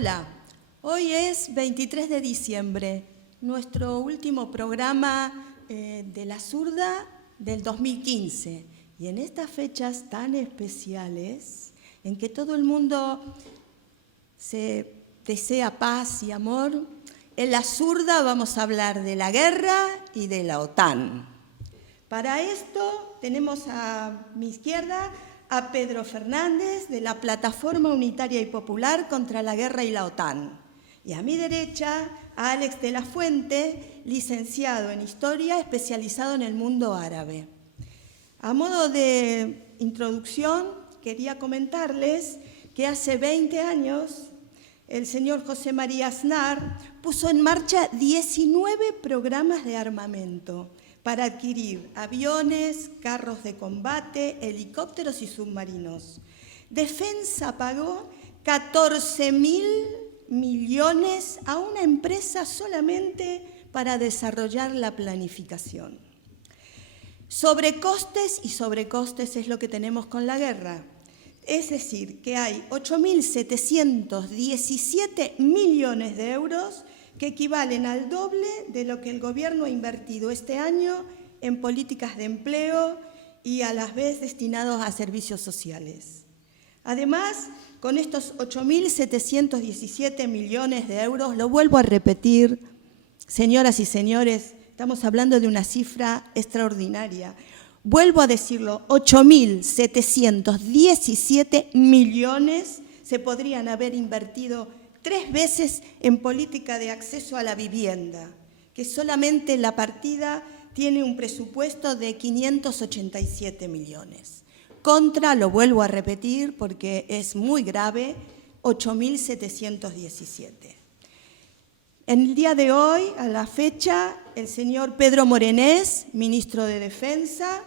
Hola, hoy es 23 de diciembre, nuestro último programa de La Zurda del 2015. Y en estas fechas tan especiales, en que todo el mundo se desea paz y amor, en La Zurda vamos a hablar de la guerra y de la OTAN. Para esto tenemos a mi izquierda a Pedro Fernández, de la Plataforma Unitaria y Popular contra la Guerra y la OTAN. Y a mi derecha, a Alex de la Fuente, licenciado en Historia, especializado en el mundo árabe. A modo de introducción, quería comentarles que hace 20 años el señor José María Aznar puso en marcha 19 programas de armamento para adquirir aviones, carros de combate, helicópteros y submarinos. Defensa pagó 14.000 millones a una empresa solamente para desarrollar la planificación. Sobrecostes y sobrecostes es lo que tenemos con la guerra. Es decir, que hay 8.717 millones de euros que equivalen al doble de lo que el Gobierno ha invertido este año en políticas de empleo y a la vez destinados a servicios sociales. Además, con estos 8.717 millones de euros, lo vuelvo a repetir, señoras y señores, estamos hablando de una cifra extraordinaria. Vuelvo a decirlo, 8.717 millones se podrían haber invertido 3 veces en política de acceso a la vivienda, que solamente la partida tiene un presupuesto de 587 millones. Contra, lo vuelvo a repetir porque es muy grave, 8.717. En el día de hoy, a la fecha, el señor Pedro Morenés, ministro de Defensa,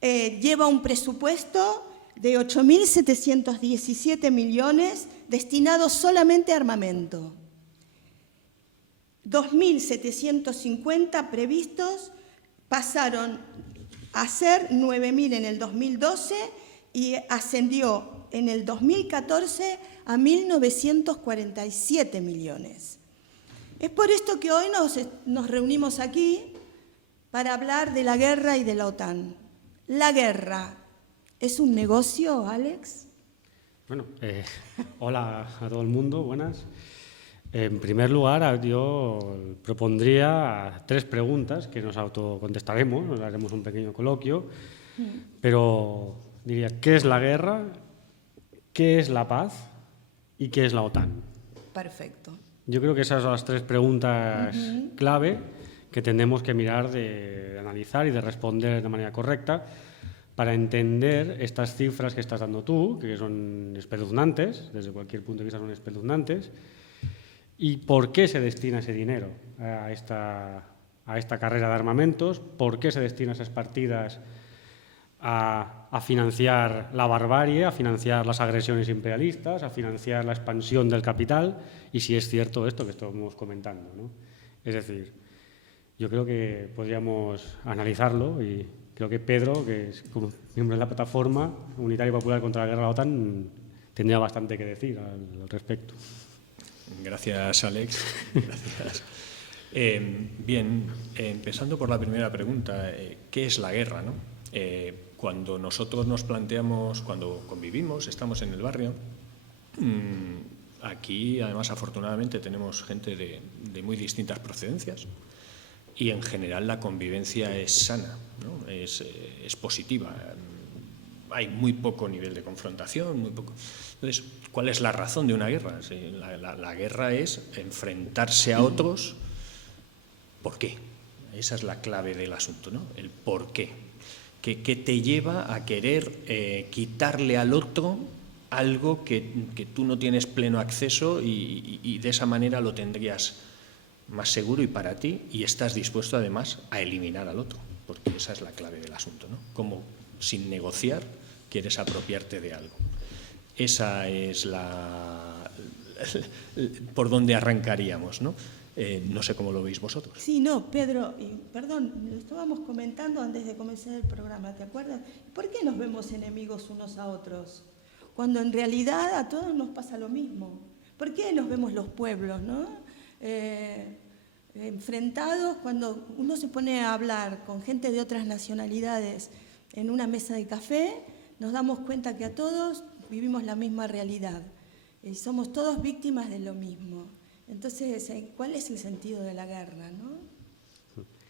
lleva un presupuesto de 8.717 millones destinados solamente a armamento. 2.750 previstos pasaron a ser 9.000 en el 2012 y ascendió en el 2014 a 1.947 millones. Es por esto que hoy nos reunimos aquí para hablar de la guerra y de la OTAN. La guerra, ¿es un negocio, Alex? Bueno, hola a todo el mundo, buenas. En primer lugar, yo propondría 3 preguntas que nos autocontestaremos, nos haremos un pequeño coloquio, pero diría, ¿qué es la guerra? ¿Qué es la paz? ¿Y qué es la OTAN? Perfecto. Yo creo que esas son las 3 preguntas clave que tenemos que mirar, de analizar y de responder de manera correcta para entender estas cifras que estás dando tú, que son espeluznantes, desde cualquier punto de vista son espeluznantes, y por qué se destina ese dinero a esta carrera de armamentos, por qué se destinan esas partidas a financiar la barbarie, a financiar las agresiones imperialistas, a financiar la expansión del capital, y si es cierto esto que estamos comentando, ¿no? Es decir, yo creo que podríamos analizarlo y creo que Pedro, que es como miembro de la Plataforma Unitaria y Popular contra la Guerra de la OTAN, tendría bastante que decir al respecto. Gracias, Alex. Gracias. Bien, empezando por la primera pregunta, ¿qué es la guerra, no? Cuando nosotros nos planteamos, cuando convivimos, estamos en el barrio, aquí además afortunadamente tenemos gente de muy distintas procedencias y en general la convivencia es sana, ¿no? Es positiva. Hay muy poco nivel de confrontación, muy poco. Entonces, ¿cuál es la razón de una guerra? La guerra es enfrentarse a otros. ¿Por qué? Esa es la clave del asunto, ¿no? El por qué. ¿Qué te lleva a querer quitarle al otro algo que tú no tienes pleno acceso y de esa manera lo tendrías más seguro y para ti, y estás dispuesto además a eliminar al otro? Porque esa es la clave del asunto, ¿no? Cómo sin negociar quieres apropiarte de algo. Esa es por donde arrancaríamos, ¿no? No sé cómo lo veis vosotros. Sí, no, Pedro, perdón, lo estábamos comentando antes de comenzar el programa, ¿te acuerdas? ¿Por qué nos vemos enemigos unos a otros? Cuando en realidad a todos nos pasa lo mismo. ¿Por qué nos vemos los pueblos, no? Enfrentados, cuando uno se pone a hablar con gente de otras nacionalidades en una mesa de café, nos damos cuenta que a todos vivimos la misma realidad y somos todos víctimas de lo mismo. Entonces, ¿cuál es el sentido de la guerra, no?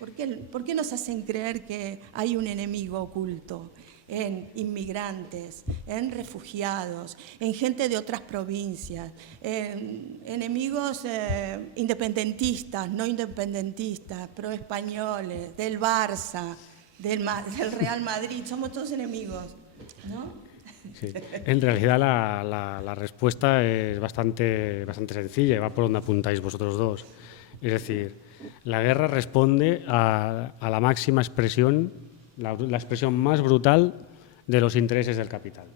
¿Por qué nos hacen creer que hay un enemigo oculto en inmigrantes, en refugiados, en gente de otras provincias, en enemigos independentistas, no independentistas, pro-españoles, del Barça, del Real Madrid? Somos todos enemigos, ¿no? Sí. En realidad la respuesta es bastante sencilla y va por donde apuntáis vosotros dos. Es decir, la guerra responde a la máxima expresión, la expresión más brutal de los intereses del capital.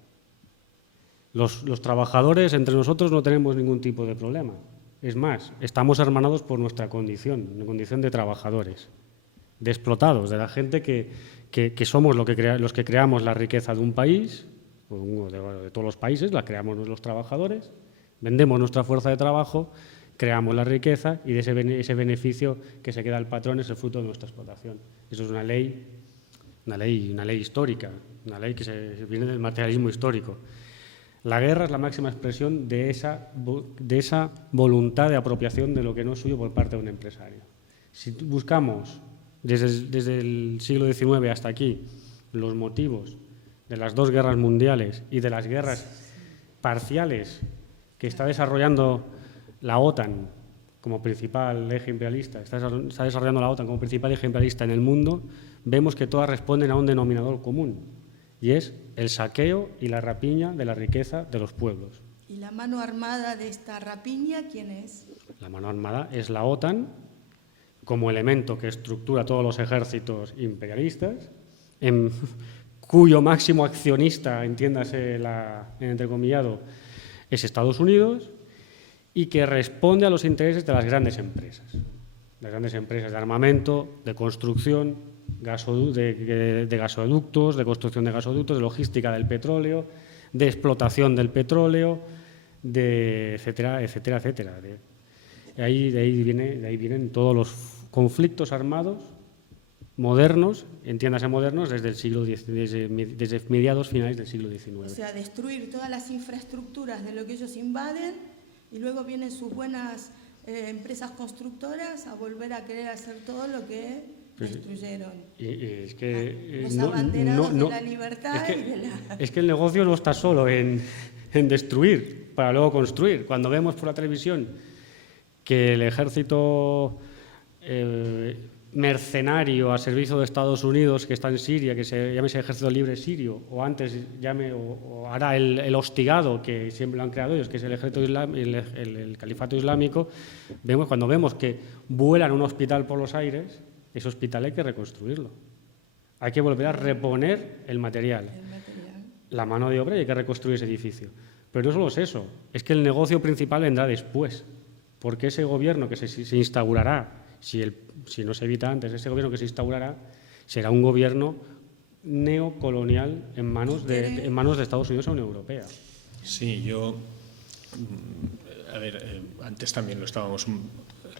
Los trabajadores entre nosotros no tenemos ningún tipo de problema. Es más, estamos hermanados por nuestra condición, una condición de trabajadores, de explotados, de la gente que somos los que creamos la riqueza de un país, de todos los países, la creamos los trabajadores, vendemos nuestra fuerza de trabajo, creamos la riqueza y de ese beneficio que se queda al patrón es el fruto de nuestra explotación. Eso es una ley histórica, una ley que viene del materialismo histórico. La guerra es la máxima expresión de esa voluntad de apropiación de lo que no es suyo por parte de un empresario. Si buscamos desde el siglo XIX hasta aquí los motivos de las dos guerras mundiales y de las guerras parciales que está desarrollando la OTAN como principal eje imperialista, está desarrollando la OTAN como principal eje imperialista en el mundo, vemos que todas responden a un denominador común, y es el saqueo y la rapiña de la riqueza de los pueblos. ¿Y la mano armada de esta rapiña quién es? La mano armada es la OTAN, como elemento que estructura todos los ejércitos imperialistas, cuyo máximo accionista, entiéndase en entrecomillado, es Estados Unidos, y que responde a los intereses de las grandes empresas de armamento, de construcción, de gasoductos, de construcción de gasoductos, de logística del petróleo, de explotación del petróleo, etcétera, etcétera, etcétera. De ahí vienen todos los conflictos armados modernos, entiéndase modernos, desde mediados finales del siglo XIX. O sea, destruir todas las infraestructuras de lo que ellos invaden y luego vienen sus buenas empresas constructoras a volver a querer hacer todo lo que destruyeron. Es que, los abanderados de la libertad es que el negocio no está solo en destruir para luego construir. Cuando vemos por la televisión que el ejército mercenario a servicio de Estados Unidos que está en Siria, que se llame Ejército Libre Sirio, o antes o ahora el hostigado, que siempre lo han creado ellos, que es el ejército el califato islámico, cuando vemos que vuelan un hospital por los aires, ese hospital hay que reconstruirlo. Hay que volver a reponer el material, la mano de obra, y hay que reconstruir ese edificio. Pero no solo es eso, es que el negocio principal vendrá después, porque ese gobierno que se instaurará, si no se evita antes, ese gobierno que se instaurará será un gobierno neocolonial en manos de Estados Unidos o Unión Europea. Sí, antes también lo estábamos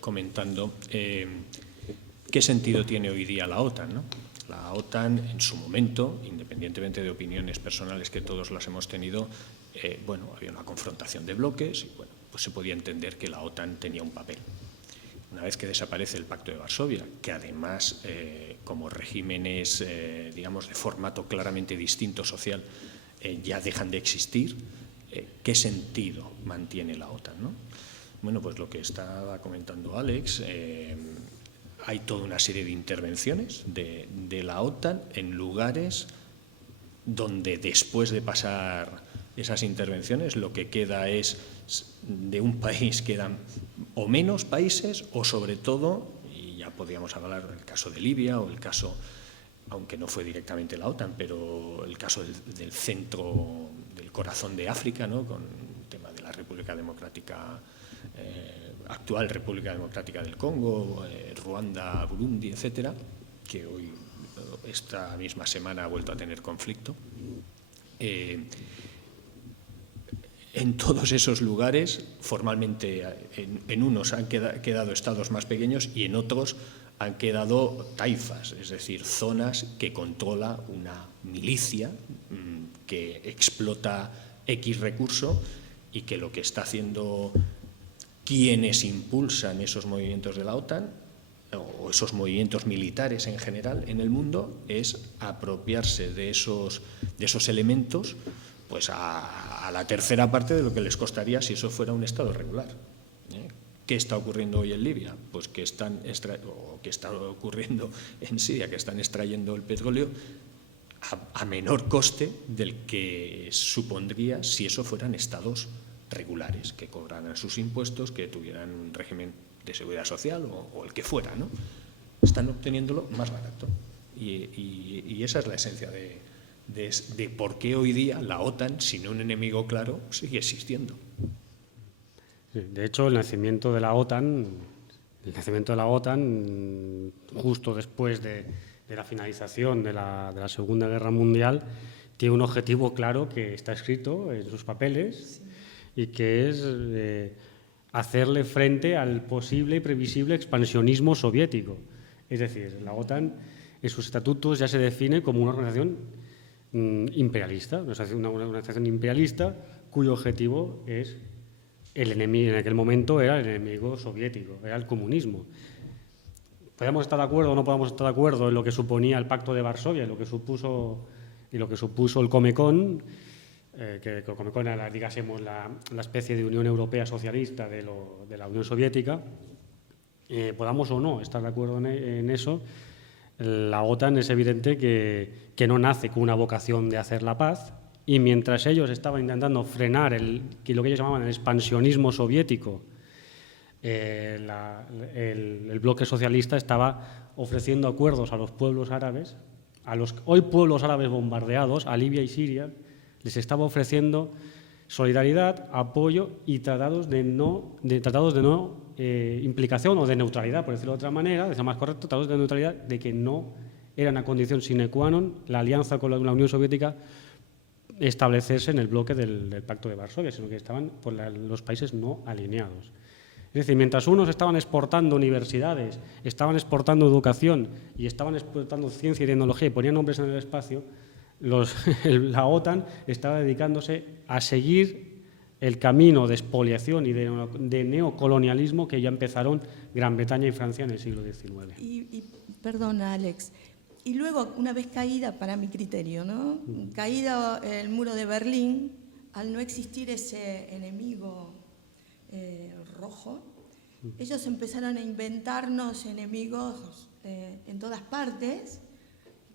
comentando, ¿qué sentido tiene hoy día la OTAN, ¿no? La OTAN, en su momento, independientemente de opiniones personales que todos las hemos tenido, había una confrontación de bloques y pues se podía entender que la OTAN tenía un papel. Una vez que desaparece el Pacto de Varsovia, que además, como regímenes, digamos, de formato claramente distinto social, ya dejan de existir, ¿qué sentido mantiene la OTAN, ¿no? Bueno, pues lo que estaba comentando Alex, hay toda una serie de intervenciones de la OTAN en lugares donde después de pasar esas intervenciones lo que queda es, de un país quedan o menos países o sobre todo, y ya podríamos hablar del caso de Libia o el caso, aunque no fue directamente la OTAN, pero el caso del centro, del corazón de África, ¿no? Con el tema de la República Democrática, actual República Democrática del Congo, Ruanda, Burundi, etcétera, que hoy, esta misma semana, ha vuelto a tener conflicto. en todos esos lugares, formalmente en unos han quedado estados más pequeños y en otros han quedado taifas, es decir, zonas que controla una milicia que explota X recurso y que lo que está haciendo quienes impulsan esos movimientos de la OTAN o esos movimientos militares en general en el mundo es apropiarse de esos elementos pues a la tercera parte de lo que les costaría si eso fuera un Estado regular. ¿Qué está ocurriendo hoy en Libia? Pues que está ocurriendo en Siria, que están extrayendo el petróleo a menor coste del que supondría si eso fueran estados regulares, que cobraran sus impuestos, que tuvieran un régimen de seguridad social o el que fuera, ¿no? Están obteniéndolo más barato. Y esa es la esencia de por qué hoy día la OTAN, sin un enemigo claro, sigue existiendo. De hecho, el nacimiento de la OTAN, justo después de la finalización de la Segunda Guerra Mundial, tiene un objetivo claro que está escrito en sus papeles y que es hacerle frente al posible y previsible expansionismo soviético. Es decir, la OTAN en sus estatutos ya se define como una organización imperialista, una organización imperialista cuyo objetivo es el enemigo, en aquel momento era el enemigo soviético, era el comunismo. Podemos estar de acuerdo o no podemos estar de acuerdo en lo que suponía el Pacto de Varsovia y lo que supuso el Comecon, que el Comecon era, digásemos, la especie de Unión Europea socialista de la Unión Soviética. Podamos o no estar de acuerdo en eso, la OTAN es evidente que no nace con una vocación de hacer la paz, y mientras ellos estaban intentando frenar lo que ellos llamaban el expansionismo soviético, el bloque socialista estaba ofreciendo acuerdos a los pueblos árabes, a los hoy pueblos árabes bombardeados, a Libia y Siria, les estaba ofreciendo solidaridad, apoyo y tratados de no implicación o de neutralidad, por decirlo de otra manera, de ser más correcto, tratados de neutralidad, de que no era una condición sine qua non la alianza con la Unión Soviética establecerse en el bloque del Pacto de Varsovia, sino que estaban los países no alineados. Es decir, mientras unos estaban exportando universidades, estaban exportando educación y estaban exportando ciencia y tecnología y ponían hombres en el espacio, la OTAN estaba dedicándose a seguir el camino de expoliación y de neocolonialismo que ya empezaron Gran Bretaña y Francia en el siglo XIX. Perdona, Alex. Y luego, una vez caída, para mi criterio, ¿no? Caída el muro de Berlín, al no existir ese enemigo rojo, ellos empezaron a inventarnos enemigos en todas partes,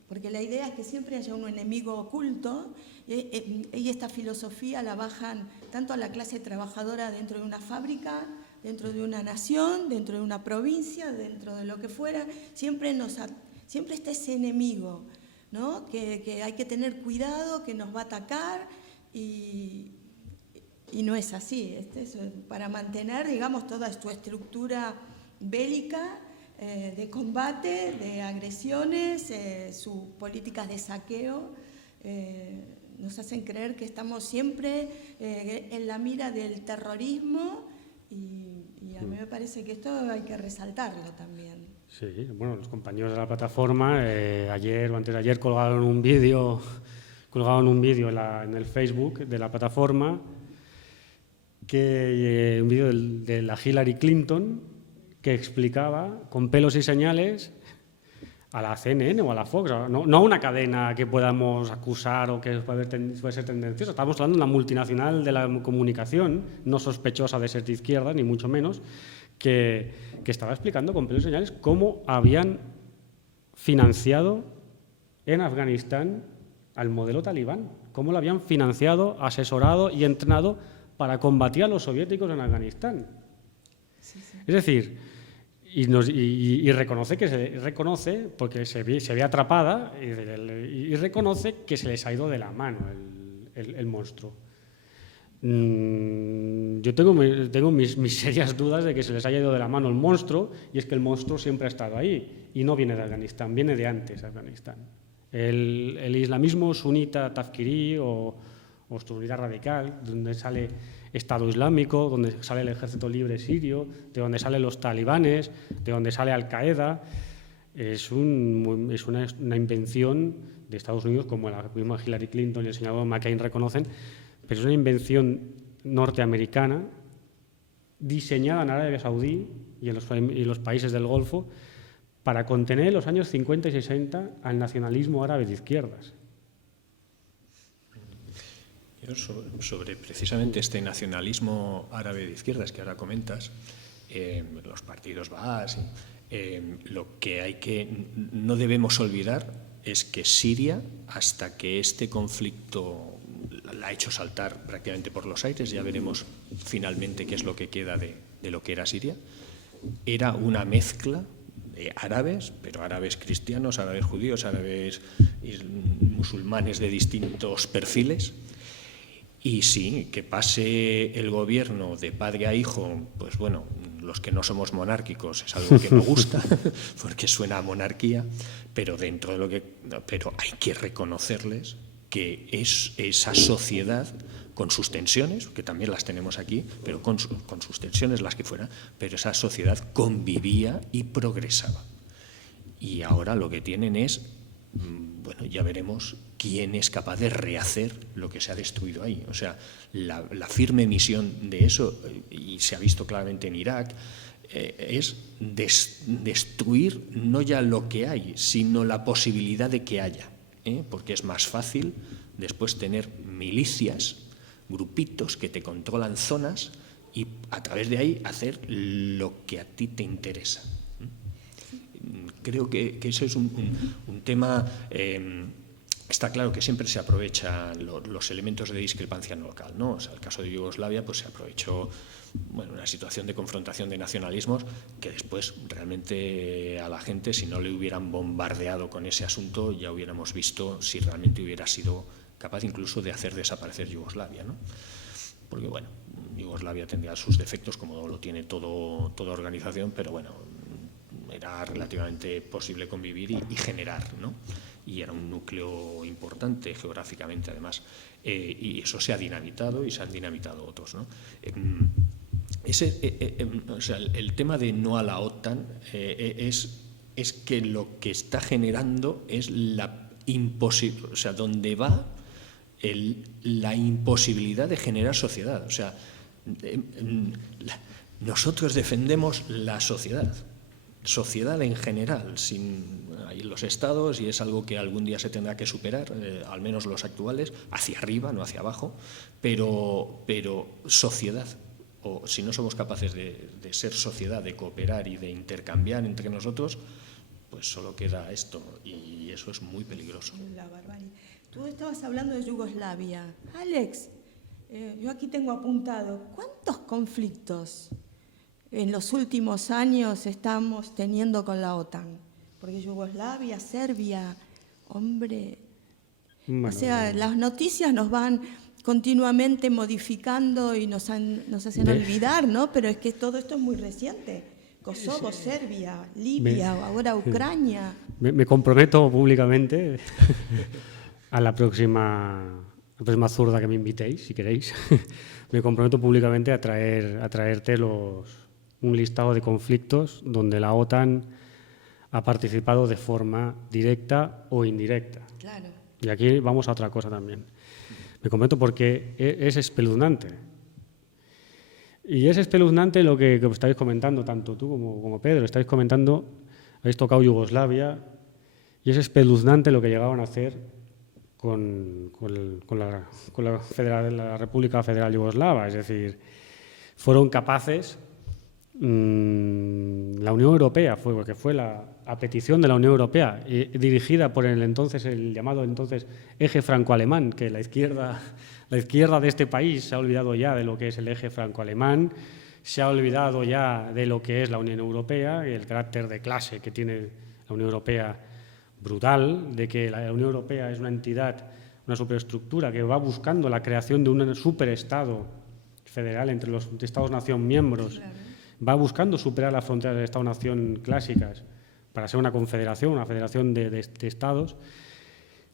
porque la idea es que siempre haya un enemigo oculto, y esta filosofía la bajan tanto a la clase trabajadora dentro de una fábrica, dentro de una nación, dentro de una provincia, dentro de lo que fuera, siempre está ese enemigo, ¿no? Que hay que tener cuidado, que nos va a atacar, y no es así. Es para mantener, digamos, toda su estructura bélica, de combate, de agresiones, sus políticas de saqueo, nos hacen creer que estamos siempre en la mira del terrorismo, y a mí me parece que esto hay que resaltarlo también. Sí, bueno, los compañeros de la plataforma ayer o antes de ayer colgaron un vídeo en el Facebook de la plataforma, un vídeo de la Hillary Clinton, que explicaba con pelos y señales a la CNN o a la Fox, no a una cadena que podamos acusar o que puede ser tendenciosa. Estamos hablando de una multinacional de la comunicación, no sospechosa de ser de izquierda, ni mucho menos, que estaba explicando con pelos y señales cómo habían financiado en Afganistán al modelo talibán, cómo lo habían financiado, asesorado y entrenado para combatir a los soviéticos en Afganistán. Sí. Es decir, y reconoce porque se ve atrapada, y reconoce que se les ha ido de la mano el monstruo. Yo tengo mis serias dudas de que se les haya ido de la mano el monstruo, y es que el monstruo siempre ha estado ahí y no viene de Afganistán, viene de antes de Afganistán. El islamismo sunita tafkirí o Unidad Radical, donde sale Estado Islámico, donde sale el Ejército Libre Sirio, de donde salen los talibanes, de donde sale Al-Qaeda. Es una invención de Estados Unidos, como la misma Hillary Clinton y el senador McCain reconocen, pero es una invención norteamericana diseñada en Arabia Saudí y en los países del Golfo para contener en los años 50 y 60 al nacionalismo árabe de izquierdas. Yo sobre precisamente este nacionalismo árabe de izquierdas que ahora comentas, los partidos Baas, lo que no debemos olvidar es que Siria, hasta que este conflicto la ha hecho saltar prácticamente por los aires, ya veremos finalmente qué es lo que queda de lo que era Siria, era una mezcla de árabes, pero árabes cristianos, árabes judíos, árabes musulmanes de distintos perfiles. Y sí, que pase el gobierno de padre a hijo, pues bueno, los que no somos monárquicos es algo que me gusta, porque suena a monarquía, pero pero hay que reconocerles que es esa sociedad con sus tensiones, que también las tenemos aquí, pero con sus tensiones, las que fueran, pero esa sociedad convivía y progresaba. Y ahora lo que tienen es, bueno, ya veremos quién es capaz de rehacer lo que se ha destruido ahí. O sea, la firme misión de eso, y se ha visto claramente en Irak, es destruir no ya lo que hay, sino la posibilidad de que haya, porque es más fácil después tener milicias, grupitos que te controlan zonas y a través de ahí hacer lo que a ti te interesa. Creo que ese es un tema. Está claro que siempre se aprovechan los elementos de discrepancia local, ¿no? O sea, el caso de Yugoslavia, pues se aprovechó, bueno, una situación de confrontación de nacionalismos que después realmente a la gente, si no le hubieran bombardeado con ese asunto, ya hubiéramos visto si realmente hubiera sido capaz incluso de hacer desaparecer Yugoslavia, ¿no? Porque, bueno, Yugoslavia tendría sus defectos, como lo tiene toda organización, pero bueno, era relativamente posible convivir y generar, ¿no? Y era un núcleo importante geográficamente, además, y eso se ha dinamitado y se han dinamitado otros, ¿no? O sea, el tema de no a la OTAN es que lo que está generando es la imposibilidad, o sea, donde va la imposibilidad de generar sociedad. O sea, nosotros defendemos la sociedad en general, sin los estados, y es algo que algún día se tendrá que superar, al menos los actuales, hacia arriba, no hacia abajo, pero sociedad. O si no somos capaces de ser sociedad, de cooperar y de intercambiar entre nosotros, pues solo queda esto, y eso es muy peligroso. La barbarie. Tú estabas hablando de Yugoslavia. Alex, yo aquí tengo apuntado, ¿cuántos conflictos en los últimos años estamos teniendo con la OTAN? Porque Yugoslavia, Serbia, hombre... Bueno, o sea, las noticias nos van continuamente modificando y nos hacen olvidar, ¿no? Pero es que todo esto es muy reciente. Kosovo, Serbia, Libia, ahora Ucrania. Me comprometo públicamente a la próxima zurda que me invitéis, si queréis. Me comprometo públicamente a traerte un listado de conflictos donde la OTAN ha participado de forma directa o indirecta. Claro. Y aquí vamos a otra cosa también. Me comento porque es espeluznante. Y es espeluznante lo que estáis comentando, tanto tú como Pedro, estáis comentando, habéis tocado Yugoslavia, y es espeluznante lo que llegaban a hacer con la República Federal Yugoslava. Es decir, fueron capaces... la Unión Europea porque fue a petición de la Unión Europea, dirigida por el llamado entonces eje franco-alemán, que la izquierda de este país se ha olvidado ya de lo que es el eje franco-alemán, se ha olvidado ya de lo que es la Unión Europea, y el carácter de clase que tiene la Unión Europea brutal, de que la Unión Europea es una entidad, una superestructura que va buscando la creación de un superestado federal entre los Estados-nación miembros. Claro. Va buscando superar las fronteras de Estado-nación clásicas para ser una federación de estados,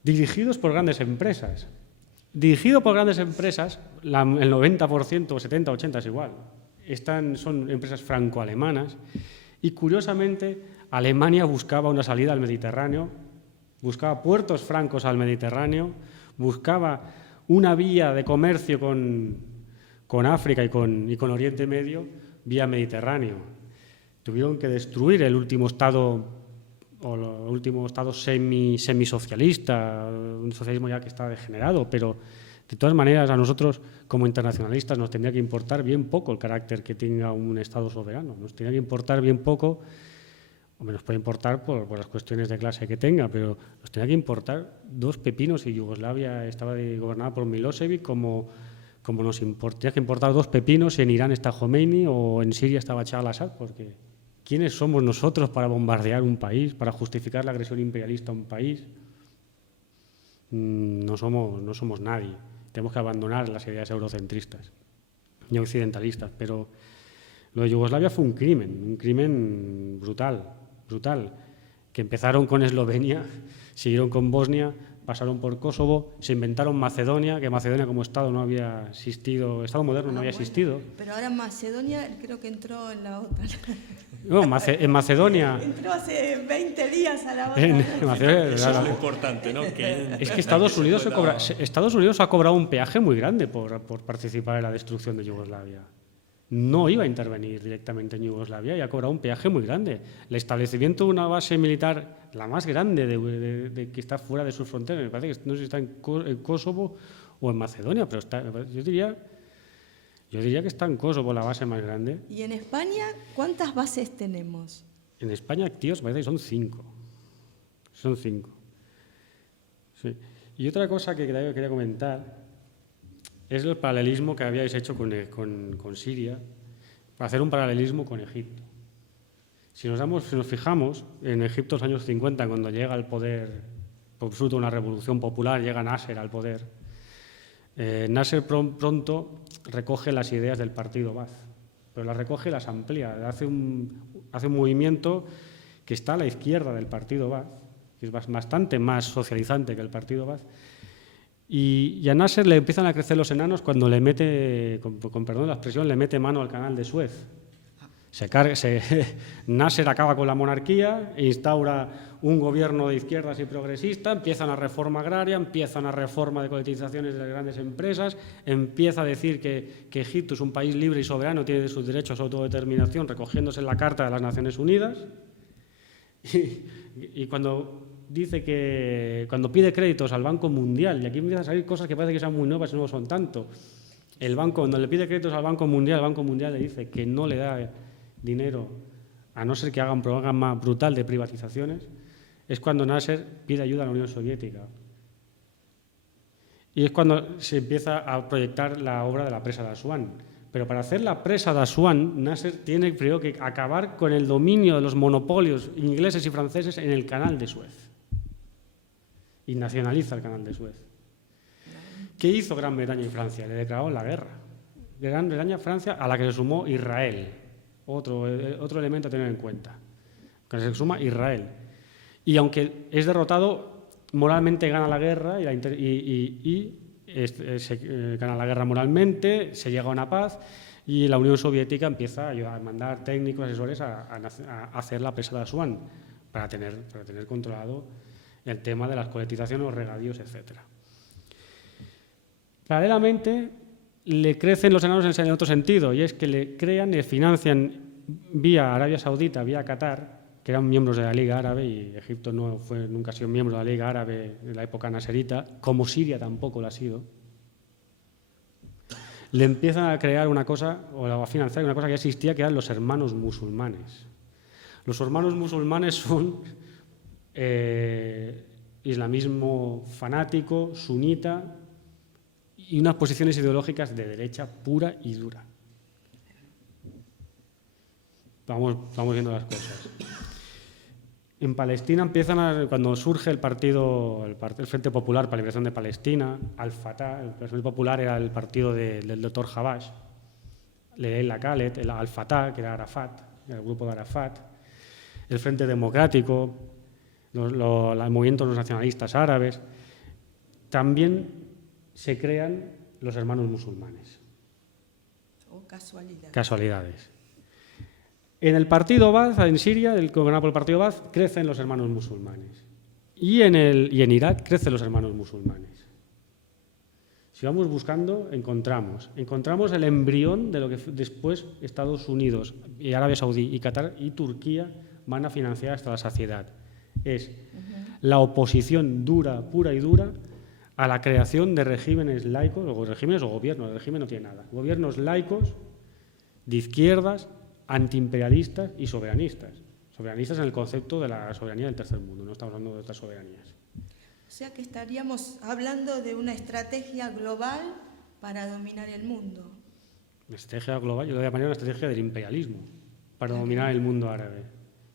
dirigidos por grandes empresas. dirigido por grandes empresas, el 90%, o 70, 80 es igual. Son empresas franco-alemanas y, curiosamente, Alemania buscaba una salida al Mediterráneo, buscaba puertos francos al Mediterráneo, buscaba una vía de comercio con África y con Oriente Medio vía Mediterráneo. Tuvieron que destruir el último estado, o el último estado semisocialista, un socialismo ya que está degenerado, pero de todas maneras a nosotros como internacionalistas nos tendría que importar bien poco el carácter que tenga un Estado soberano, nos tendría que importar bien poco, o nos puede importar por las cuestiones de clase que tenga, pero nos tendría que importar dos pepinos si Yugoslavia estaba gobernada por Milosevic, como nos tendría que importar dos pepinos si en Irán está Khomeini o en Siria está Bashar al-Assad, porque ¿quiénes somos nosotros para bombardear un país, para justificar la agresión imperialista a un país? No somos nadie. Tenemos que abandonar las ideas eurocentristas y occidentalistas, pero lo de Yugoslavia fue un crimen brutal, que empezaron con Eslovenia, siguieron con Bosnia, pasaron por Kosovo, se inventaron Macedonia, que Macedonia como Estado no había existido, Estado moderno no había existido. Pero ahora Macedonia creo que entró en la OTAN. No, en Macedonia... Entró hace 20 días a la OTAN. Eso es lo importante, ¿no? Es que Estados Unidos ha cobrado un peaje muy grande por participar en la destrucción de Yugoslavia. No iba a intervenir directamente en Yugoslavia y ha cobrado un peaje muy grande. El establecimiento de una base militar, la más grande de que está fuera de sus fronteras, me parece que no sé si está en Kosovo o en Macedonia, pero yo diría que está en Kosovo la base más grande. ¿Y en España cuántas bases tenemos? En España activos parece que son 5. Son 5. Sí. Y otra cosa que quería comentar es el paralelismo que habíais hecho con Siria, para hacer un paralelismo con Egipto. Si nos fijamos, en Egipto, en los años 50, cuando llega al poder, por fruto de una revolución popular, llega Nasser al poder, Nasser pronto recoge las ideas del partido Ba'ath, pero las recoge y las amplía, hace un movimiento que está a la izquierda del partido Ba'ath, que es bastante más socializante que el partido Ba'ath. Y a Nasser le empiezan a crecer los enanos cuando le mete, con perdón de la expresión, le mete mano al canal de Suez. Nasser acaba con la monarquía, instaura un gobierno de izquierdas y progresista, empieza una reforma agraria, empieza una reforma de colectivizaciones de las grandes empresas, empieza a decir que Egipto es un país libre y soberano, tiene sus derechos a autodeterminación, recogiéndose en la Carta de las Naciones Unidas. Y cuando cuando pide créditos al Banco Mundial, y aquí empiezan a salir cosas que parece que son muy nuevas y no son tanto, cuando le pide créditos al Banco Mundial, el Banco Mundial le dice que no le da dinero a no ser que haga un programa brutal de privatizaciones, es cuando Nasser pide ayuda a la Unión Soviética. Y es cuando se empieza a proyectar la obra de la presa de Asuán. Pero para hacer la presa de Asuán, Nasser tiene primero que acabar con el dominio de los monopolios ingleses y franceses en el canal de Suez. Y nacionaliza el canal de Suez. ¿Qué hizo Gran Bretaña y Francia? Le declararon la guerra. Gran Bretaña y Francia, a la que se sumó Israel. Otro elemento a tener en cuenta. Que se suma Israel. Y aunque es derrotado, moralmente gana la guerra se gana la guerra moralmente, se llega a una paz y la Unión Soviética empieza a mandar técnicos, asesores a hacer la presa de Asuán para tener controlado el tema de las colectivizaciones, los regadíos, etc. Paralelamente, le crecen los enanos en otro sentido, y es que le crean y financian vía Arabia Saudita, vía Qatar, que eran miembros de la Liga Árabe, y Egipto nunca ha sido miembro de la Liga Árabe en la época naserita, como Siria tampoco lo ha sido. Le empiezan a crear una cosa, o a financiar una cosa que ya existía, que eran los hermanos musulmanes. Los hermanos musulmanes son islamismo fanático, sunita, y unas posiciones ideológicas de derecha pura y dura. Vamos viendo las cosas. En Palestina cuando surge el Frente Popular para la Liberación de Palestina, Al-Fatah, el Frente Popular era el partido del doctor Habash, Leila Khaled, el Al-Fatah, que era Arafat, el grupo de Arafat, el Frente Democrático, los movimientos nacionalistas árabes. También se crean los hermanos musulmanes. O casualidad. Casualidades. En el partido Baath, en Siria, el gobernado por el partido Baath, crecen los hermanos musulmanes. Y en Irak crecen los hermanos musulmanes. Si vamos buscando, encontramos el embrión de lo que después Estados Unidos y Arabia Saudí y Qatar y Turquía van a financiar hasta la saciedad. Es la oposición dura, pura y dura, a la creación de regímenes laicos, o regímenes o gobiernos, el régimen no tiene nada, gobiernos laicos, de izquierdas, antiimperialistas y soberanistas. Soberanistas en el concepto de la soberanía del tercer mundo, no estamos hablando de otras soberanías. O sea que estaríamos hablando de una estrategia global para dominar el mundo. La estrategia global, yo lo llamaría una estrategia del imperialismo, para dominar el mundo árabe.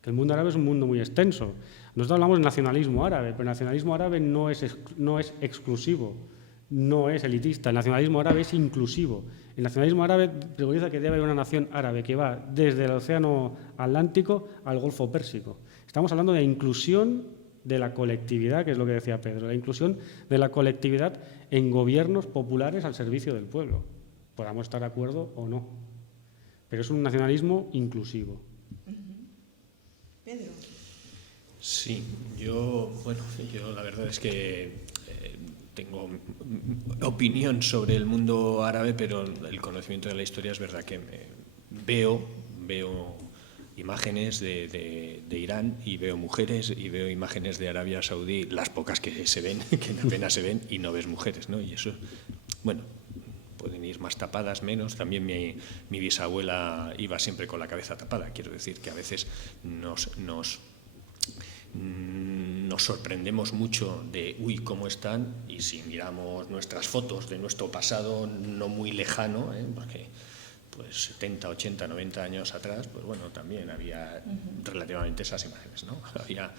Que el mundo árabe es un mundo muy extenso. Nosotros hablamos de nacionalismo árabe, pero el nacionalismo árabe no es exclusivo, no es elitista. El nacionalismo árabe es inclusivo. El nacionalismo árabe preconiza que debe haber una nación árabe que va desde el Océano Atlántico al Golfo Pérsico. Estamos hablando de inclusión de la colectividad, que es lo que decía Pedro, la inclusión de la colectividad en gobiernos populares al servicio del pueblo. Podamos estar de acuerdo o no, pero es un nacionalismo inclusivo. Pedro. Sí, yo la verdad es que tengo opinión sobre el mundo árabe, pero el conocimiento de la historia es verdad que veo imágenes de Irán y veo mujeres y veo imágenes de Arabia Saudí, las pocas que se ven, que apenas se ven, y no ves mujeres, ¿no? Y eso, bueno, pueden ir más tapadas, menos. También mi bisabuela iba siempre con la cabeza tapada. Quiero decir que a veces nos sorprendemos mucho de cómo están, y si miramos nuestras fotos de nuestro pasado no muy lejano, porque pues 70, 80, 90 años atrás, pues bueno, también había relativamente esas imágenes, ¿no? Había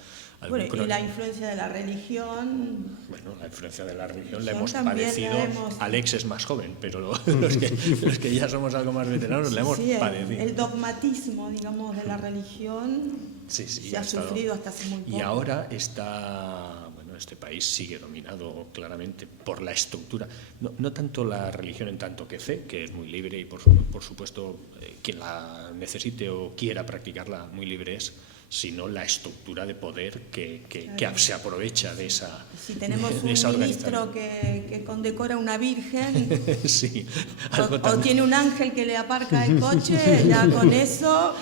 y la influencia de la religión. Bueno, la influencia de la religión la hemos padecido. Alex es más joven, pero los que ya somos algo más veteranos la hemos padecido. El dogmatismo, digamos, de la religión se ha sufrido hasta hace muy poco. Y ahora este país sigue dominado claramente por la estructura, no tanto la religión en tanto que fe, que es muy libre y por supuesto quien la necesite o quiera practicarla muy libre es, sino la estructura de poder que se aprovecha de esa Si tenemos un ministro que condecora una virgen sí, o tiene un ángel que le aparca el coche, ya con eso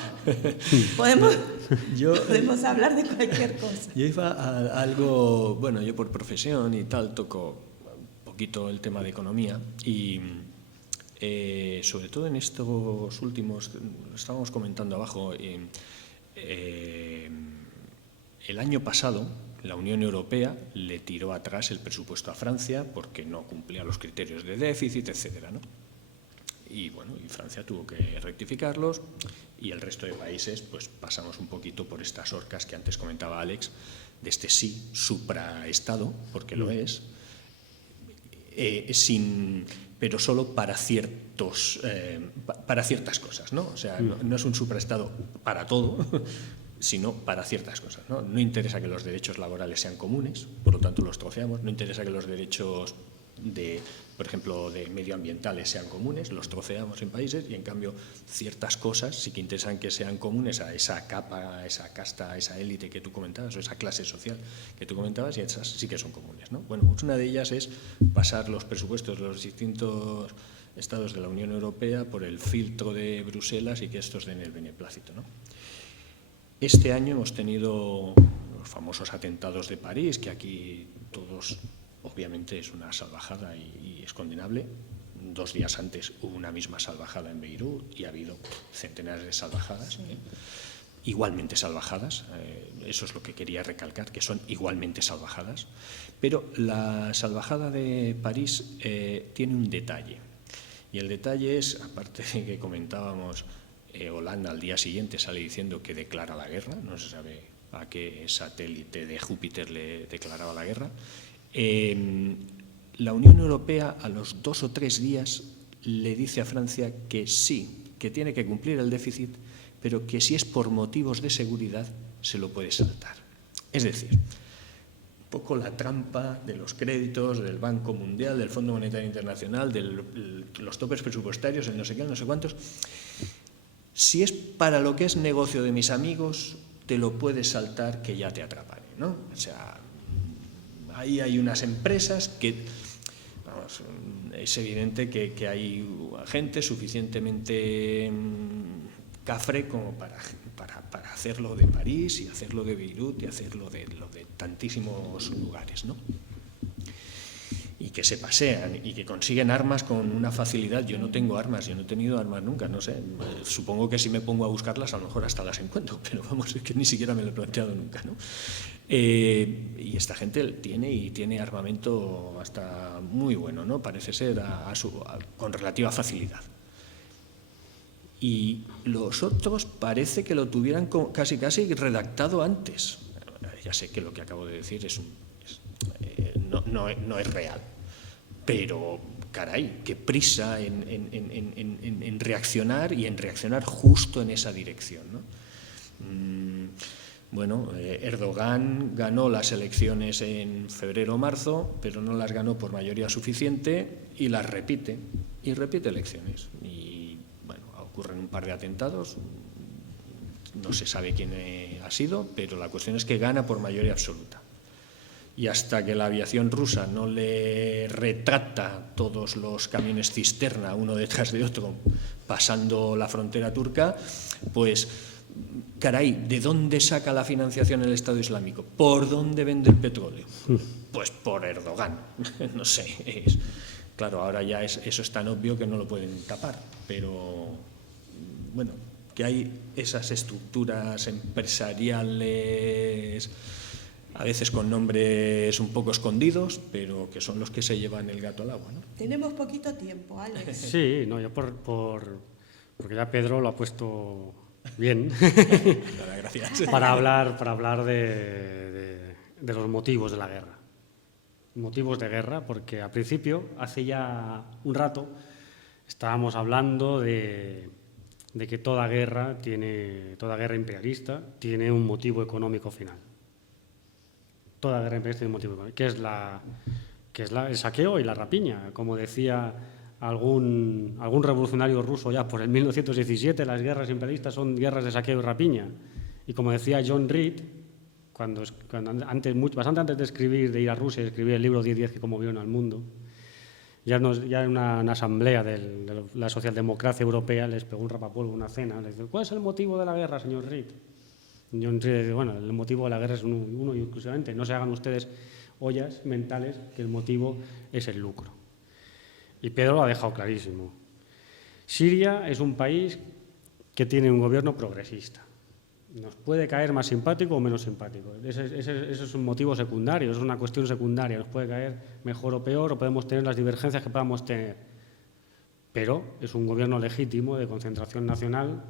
podemos hablar de cualquier cosa. Yo iba a algo, bueno, yo por profesión y tal toco un poquito el tema de economía y sobre todo en estos últimos, estábamos comentando abajo, el año pasado la Unión Europea le tiró atrás el presupuesto a Francia porque no cumplía los criterios de déficit, etcétera, ¿no? Y bueno, y Francia tuvo que rectificarlos y el resto de países pues pasamos un poquito por estas horcas que antes comentaba Alex, de este sí supraestado, porque lo es, pero solo para ciertas cosas, ¿no? O sea, no es un supraestado para todo, sino para ciertas cosas, ¿no? No interesa que los derechos laborales sean comunes, por lo tanto los troceamos. No interesa que los derechos por ejemplo, de medioambientales sean comunes, los troceamos en países, y en cambio ciertas cosas sí que interesan que sean comunes a esa capa, a esa casta, a esa élite que tú comentabas, o esa clase social que tú comentabas, y esas sí que son comunes, ¿no? Bueno, pues una de ellas es pasar los presupuestos de los distintos estados de la Unión Europea por el filtro de Bruselas y que estos den el beneplácito, ¿no? Este año hemos tenido los famosos atentados de París, que aquí todos, obviamente, es una salvajada y es condenable. 2 días antes hubo una misma salvajada en Beirut y ha habido centenares de salvajadas, igualmente salvajadas. Eso es lo que quería recalcar, que son igualmente salvajadas. Pero la salvajada de París tiene un detalle. Y el detalle es, aparte de que comentábamos, Hollande al día siguiente sale diciendo que declara la guerra, no se sabe a qué satélite de Júpiter le declaraba la guerra. La Unión Europea a los 2 o 3 días le dice a Francia que sí, que tiene que cumplir el déficit, pero que si es por motivos de seguridad se lo puede saltar. Es decir, poco la trampa de los créditos del Banco Mundial, del Fondo Monetario Internacional, de los topes presupuestarios, el no sé qué, no sé cuántos. Si es para lo que es negocio de mis amigos, te lo puedes saltar que ya te atraparé, ¿no? O sea, ahí hay unas empresas que, vamos, es evidente que hay gente suficientemente cafre como para hacerlo de París y hacerlo de Beirut y hacerlo de tantísimos lugares, ¿no? Y que se pasean y que consiguen armas con una facilidad. Yo no tengo armas, yo no he tenido armas nunca, no sé. Supongo que si me pongo a buscarlas, a lo mejor hasta las encuentro, pero vamos, es que ni siquiera me lo he planteado nunca, ¿no? Y esta gente tiene armamento hasta muy bueno, ¿no? Parece ser con relativa facilidad. Y los otros parece que lo tuvieran casi redactado antes. Ya sé que lo que acabo de decir no es real, pero caray, qué prisa en reaccionar y en reaccionar justo en esa dirección, ¿no? Bueno, Erdogan ganó las elecciones en febrero o marzo, pero no las ganó por mayoría suficiente y las repite elecciones. Y bueno, ocurren un par de atentados, no se sabe quién ha sido, pero la cuestión es que gana por mayoría absoluta. Y hasta que la aviación rusa no le retrata todos los camiones cisterna uno detrás de otro pasando la frontera turca, pues caray, ¿de dónde saca la financiación el Estado Islámico? ¿Por dónde vende el petróleo? Pues por Erdogan. No sé, claro, ahora ya eso es tan obvio que no lo pueden tapar, pero bueno, que hay esas estructuras empresariales, a veces con nombres un poco escondidos, pero que son los que se llevan el gato al agua, ¿no? Tenemos poquito tiempo, Alex. Sí, no, yo porque ya Pedro lo ha puesto bien. Gracias. para hablar de los motivos de la guerra. Motivos de guerra, porque al principio, hace ya un rato, estábamos hablando de que toda guerra imperialista tiene un motivo económico final. Toda guerra imperialista tiene un motivo económico, que es el saqueo y la rapiña. Como decía algún revolucionario ruso ya por el 1917, las guerras imperialistas son guerras de saqueo y rapiña. Y como decía John Reed, bastante antes de ir a Rusia y escribir el libro 10-10 que conmovieron al mundo, ya en una asamblea de la socialdemocracia europea les pegó un rapapolvo, una cena, les dice: ¿cuál es el motivo de la guerra, señor Reed? John Reed dice: bueno, el motivo de la guerra es uno y exclusivamente, no se hagan ustedes ollas mentales, que el motivo es el lucro. Y Pedro lo ha dejado clarísimo. Siria es un país que tiene un gobierno progresista. Nos puede caer más simpático o menos simpático. Ese es un motivo secundario, es una cuestión secundaria. Nos puede caer mejor o peor, o podemos tener las divergencias que podamos tener. Pero es un gobierno legítimo de concentración nacional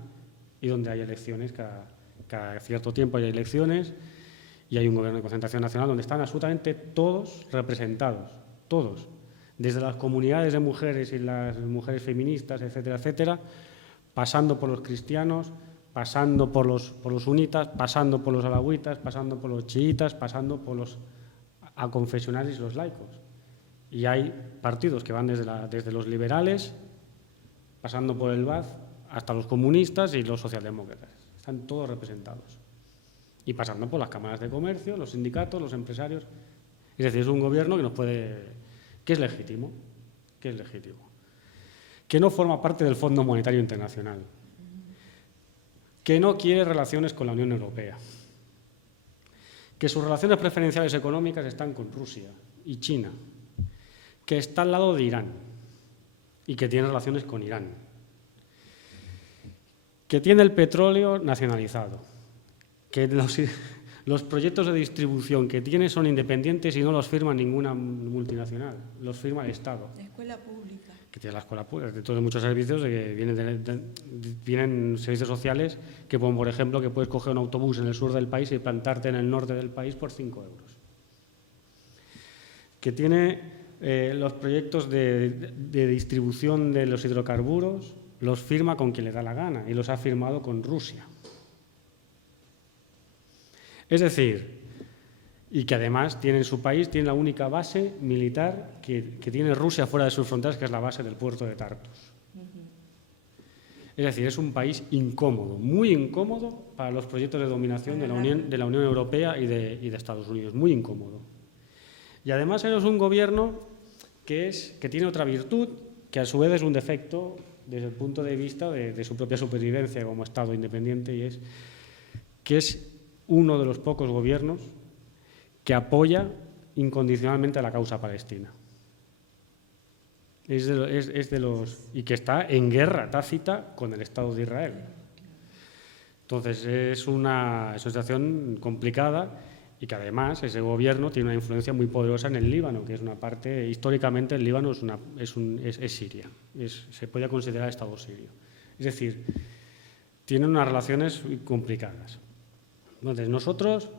y donde hay elecciones, cada cierto tiempo hay elecciones y hay un gobierno de concentración nacional donde están absolutamente todos representados, todos. Desde las comunidades de mujeres y las mujeres feministas, etcétera, etcétera, pasando por los cristianos, pasando por los sunitas, pasando por los alawitas, pasando por los chiitas, pasando por los aconfesionales y los laicos. Y hay partidos que van desde los liberales, pasando por el Ba'ath, hasta los comunistas y los socialdemócratas. Están todos representados. Y pasando por las cámaras de comercio, los sindicatos, los empresarios. Es decir, es un gobierno que es legítimo, que no forma parte del Fondo Monetario Internacional, que no quiere relaciones con la Unión Europea, que sus relaciones preferenciales económicas están con Rusia y China, que está al lado de Irán y que tiene relaciones con Irán, que tiene el petróleo nacionalizado, que los proyectos de distribución que tiene son independientes y no los firma ninguna multinacional, los firma el Estado. La escuela pública. Que tiene la escuela pública, de todos muchos servicios, que vienen servicios sociales que, por ejemplo, que puedes coger un autobús en el sur del país y plantarte en el norte del país por 5 euros. Que tiene los proyectos de distribución de los hidrocarburos, los firma con quien le da la gana y los ha firmado con Rusia. Es decir, y que además tiene en su país tiene la única base militar que tiene Rusia fuera de sus fronteras, que es la base del puerto de Tartus. Es decir, es un país incómodo, muy incómodo para los proyectos de dominación de la Unión Europea y de Estados Unidos, muy incómodo. Y además es un gobierno que tiene otra virtud, que a su vez es un defecto desde el punto de vista de su propia supervivencia como Estado independiente, y es que es uno de los pocos gobiernos que apoya incondicionalmente a la causa palestina. Y que está en guerra tácita con el Estado de Israel. Entonces es una situación complicada, y que además ese gobierno tiene una influencia muy poderosa en el Líbano, que es una parte, históricamente el Líbano es Siria, se puede considerar Estado sirio. Es decir, tienen unas relaciones complicadas. Entonces nosotros,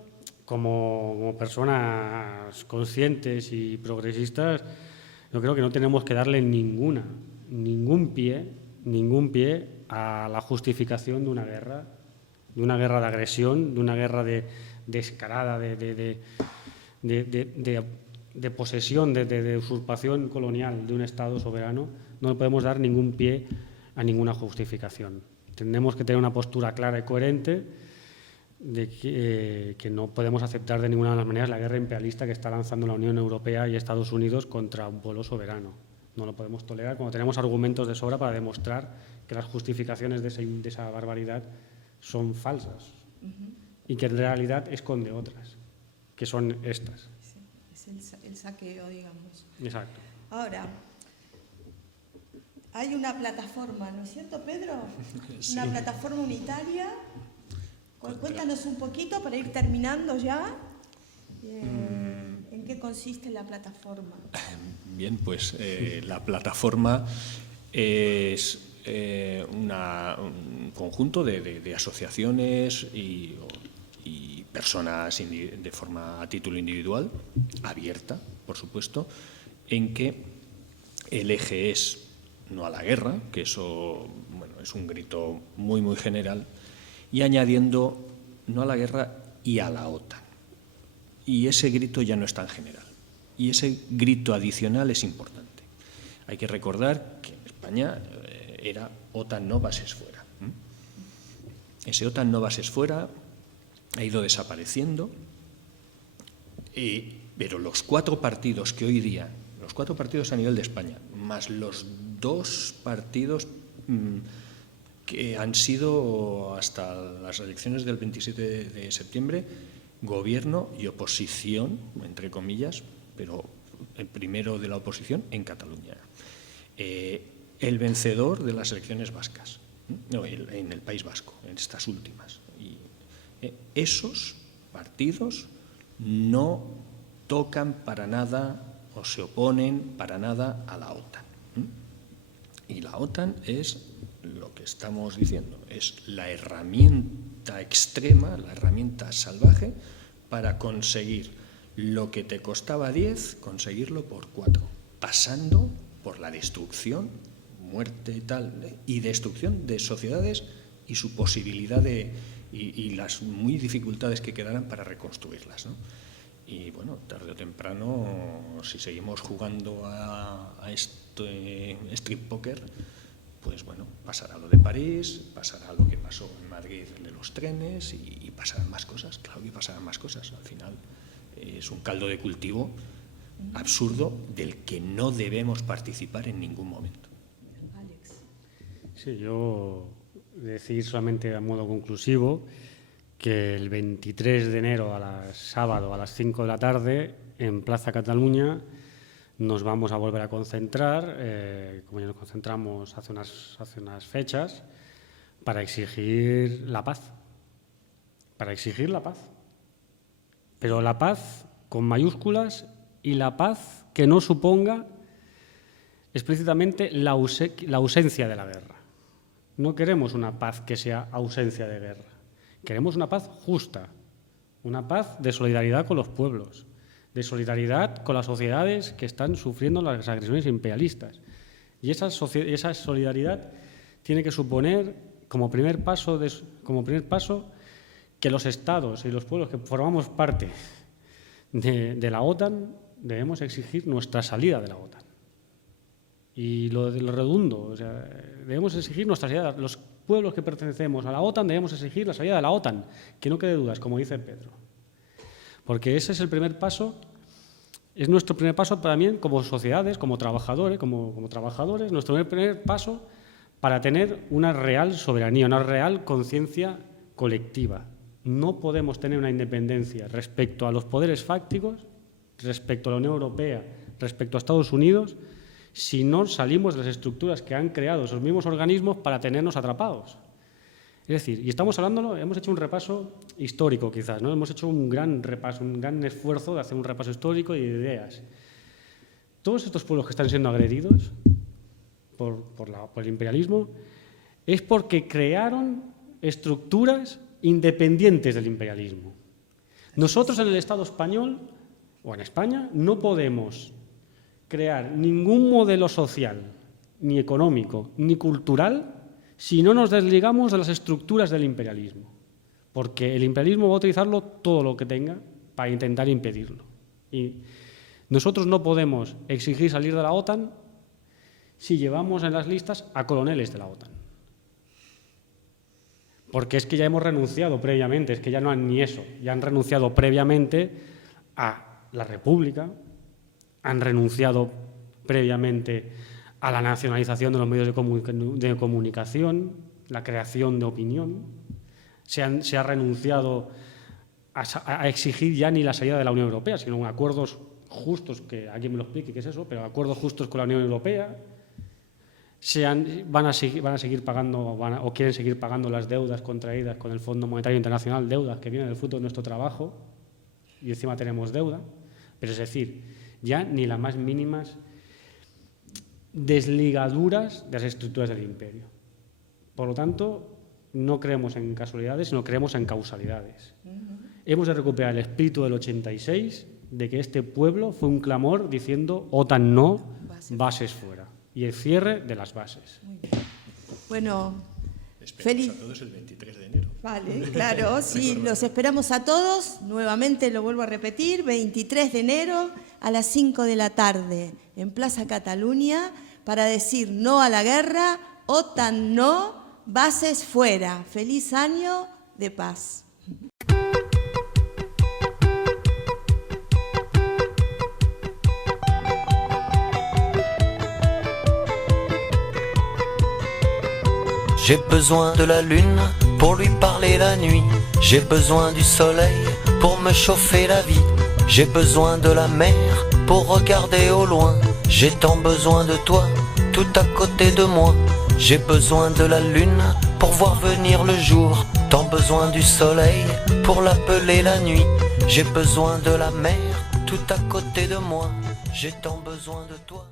como personas conscientes y progresistas, yo creo que no tenemos que darle ningún pie a la justificación de una guerra de agresión, de una guerra descarada, de posesión, de usurpación colonial de un Estado soberano. No le podemos dar ningún pie a ninguna justificación. Tenemos que tener una postura clara y coherente de que no podemos aceptar de ninguna de las maneras la guerra imperialista que está lanzando la Unión Europea y Estados Unidos contra un pueblo soberano. No lo podemos tolerar cuando tenemos argumentos de sobra para demostrar que las justificaciones de esa barbaridad son falsas y que en realidad esconde otras, que son estas. Sí, es el saqueo, digamos. Exacto. Ahora, hay una plataforma, ¿no es cierto, Pedro? Sí. Una plataforma unitaria. Cuéntanos un poquito para ir terminando ya. ¿En qué consiste la plataforma? Bien, pues la plataforma es un conjunto de asociaciones y personas a título individual, abierta, por supuesto, en que el eje es no a la guerra, que eso es un grito muy, muy general, y añadiendo no a la guerra y a la OTAN. Y ese grito ya no es tan general. Y ese grito adicional es importante. Hay que recordar que en España era OTAN no bases fuera. Ese OTAN no bases fuera ha ido desapareciendo, pero los 4 partidos que hoy día, los 4 partidos a nivel de España, más los 2 partidos que han sido hasta las elecciones del 27 de septiembre, gobierno y oposición, entre comillas, pero el primero de la oposición en Cataluña. El vencedor de las elecciones vascas, en el País Vasco, en estas últimas. Y esos partidos no tocan para nada o se oponen para nada a la OTAN. Y la OTAN es lo que estamos diciendo, es la herramienta extrema, la herramienta salvaje para conseguir lo que te costaba 10, conseguirlo por 4, pasando por la destrucción, muerte tal, y destrucción de sociedades y su posibilidad y las muy dificultades que quedarán para reconstruirlas, ¿no? Y bueno, tarde o temprano, si seguimos jugando a este strip poker, pues bueno, pasará lo de París, pasará lo que pasó en Madrid de los trenes y pasarán más cosas, claro que pasarán más cosas. Al final es un caldo de cultivo absurdo del que no debemos participar en ningún momento. Alex. Sí, yo decir solamente a modo conclusivo que el 23 de enero, sábado a las 5 de la tarde, en Plaza Cataluña, nos vamos a volver a concentrar, como ya nos concentramos hace unas fechas, para exigir la paz. Para exigir la paz. Pero la paz con mayúsculas y la paz que no suponga explícitamente la ausencia de la guerra. No queremos una paz que sea ausencia de guerra. Queremos una paz justa, una paz de solidaridad con los pueblos, de solidaridad con las sociedades que están sufriendo las agresiones imperialistas. Y esa solidaridad tiene que suponer, como primer paso, que los estados y los pueblos que formamos parte de la OTAN, debemos exigir nuestra salida de la OTAN. Y lo redundo, o sea, debemos exigir nuestra salida. Los pueblos que pertenecemos a la OTAN debemos exigir la salida de la OTAN, que no quede dudas, como dice Pedro. Porque ese es el primer paso, es nuestro primer paso también como sociedades, como trabajadores, nuestro primer paso para tener una real soberanía, una real conciencia colectiva. No podemos tener una independencia respecto a los poderes fácticos, respecto a la Unión Europea, respecto a Estados Unidos, si no salimos de las estructuras que han creado esos mismos organismos para tenernos atrapados. Es decir, y estamos hablando, hemos hecho un repaso histórico quizás, ¿no? Hemos hecho un gran repaso, un gran esfuerzo de hacer un repaso histórico y de ideas. Todos estos pueblos que están siendo agredidos por el imperialismo es porque crearon estructuras independientes del imperialismo. Nosotros en el Estado español o en España no podemos crear ningún modelo social, ni económico, ni cultural, si no nos desligamos de las estructuras del imperialismo. Porque el imperialismo va a utilizarlo todo lo que tenga para intentar impedirlo. Y nosotros no podemos exigir salir de la OTAN si llevamos en las listas a coroneles de la OTAN. Porque es que ya hemos renunciado previamente, es que ya no han ni eso, ya han renunciado previamente a la República, han renunciado previamente a la nacionalización de los medios de comunicación, la creación de opinión, se ha renunciado a exigir ya ni la salida de la Unión Europea, sino acuerdos justos, que alguien me lo explique qué es eso, pero acuerdos justos con la Unión Europea, van a seguir pagando o quieren seguir pagando las deudas contraídas con el Fondo Monetario Internacional, deudas que vienen del fruto de nuestro trabajo, y encima tenemos deuda, pero es decir, ya ni las más mínimas desligaduras de las estructuras del imperio. Por lo tanto, no creemos en casualidades, sino creemos en causalidades. Hemos de recuperar el espíritu del 86, de que este pueblo fue un clamor diciendo OTAN no, bases fuera, y el cierre de las bases. Bueno, feliz a todos el 23 de enero. Vale, claro, sí, los esperamos a todos, nuevamente lo vuelvo a repetir, 23 de enero a las 5 de la tarde en Plaza Cataluña para decir no a la guerra, OTAN no, bases fuera. Feliz año de paz. J'ai besoin de la lune pour lui parler la nuit. J'ai besoin du soleil pour me chauffer la vie. J'ai besoin de la mer pour regarder au loin. J'ai tant besoin de toi, tout à côté de moi. J'ai besoin de la lune pour voir venir le jour. Tant besoin du soleil pour l'appeler la nuit. J'ai besoin de la mer tout à côté de moi. J'ai tant besoin de toi.